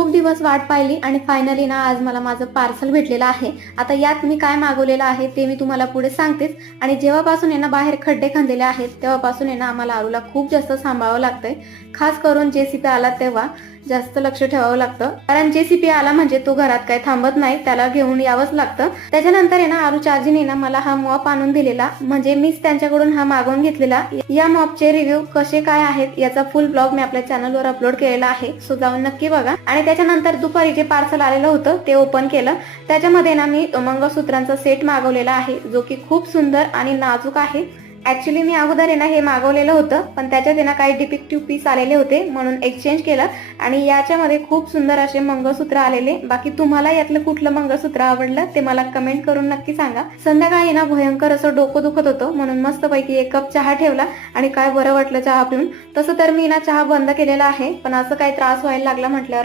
खूप दिवस वाट पाहिली आणि फायनली ना आज मला माझं पार्सल भेटलेलं आहे। आता यात मी काय मागवलेलं आहे ते मी तुम्हाला पुढे सांगतेच। आणि जेव्हापासून आहे ना बाहेर खड्डे खांदलेले आहेत तेव्हापासून आहे ना आम्हाला आरूला खूप जास्त सांभाळावं लागतंय। खास करून जेसीपी आला तेव्हा जास्त लक्ष ठेवावं लागतं, कारण जेसीपी आला म्हणजे तो घरात काय थांबत नाही, त्याला घेऊन यावंच लागतं। त्याच्यानंतर आहे ना आरूच्या आजीने ना मला हा मॉप आणून दिलेला, म्हणजे मीच त्यांच्याकडून हा मागवून घेतलेला। या मॉपचे रिव्ह्यू कसे काय आहेत याचा फुल ब्लॉग मी आपल्या चॅनलवर अपलोड केलेला आहे, सो जाऊन नक्की बघा। आणि त्याच्यानंतर दुपारी जे पार्सल आलेलं होतं ते ओपन केलं। त्याच्यामध्ये ना मी मंगळसूत्रांचा सेट मागवलेला आहे, जो की खूप सुंदर आणि नाजूक आहे। ऍक्च्युली मी अगोदर आहे ना हे मागवलेलं होतं, पण त्याच्यात आहे ना काही डिफेक्टिव्ह पीस आलेले होते म्हणून एक्सचेंज केलं आणि याच्यामध्ये खूप सुंदर असे मंगळसूत्र आलेले। बाकी तुम्हाला यातलं कुठलं मंगळसूत्र आवडलं ते मला कमेंट करून नक्की सांगा। संध्याकाळी ना भयंकर असं डोकं दुखत होतं म्हणून मस्तपैकी एक कप चहा ठेवला आणि काय बरं वाटलं चहा पिऊन। तसं तर मी ना चहा बंद केलेला आहे, पण असं काही त्रास व्हायला लागला म्हटल्यावर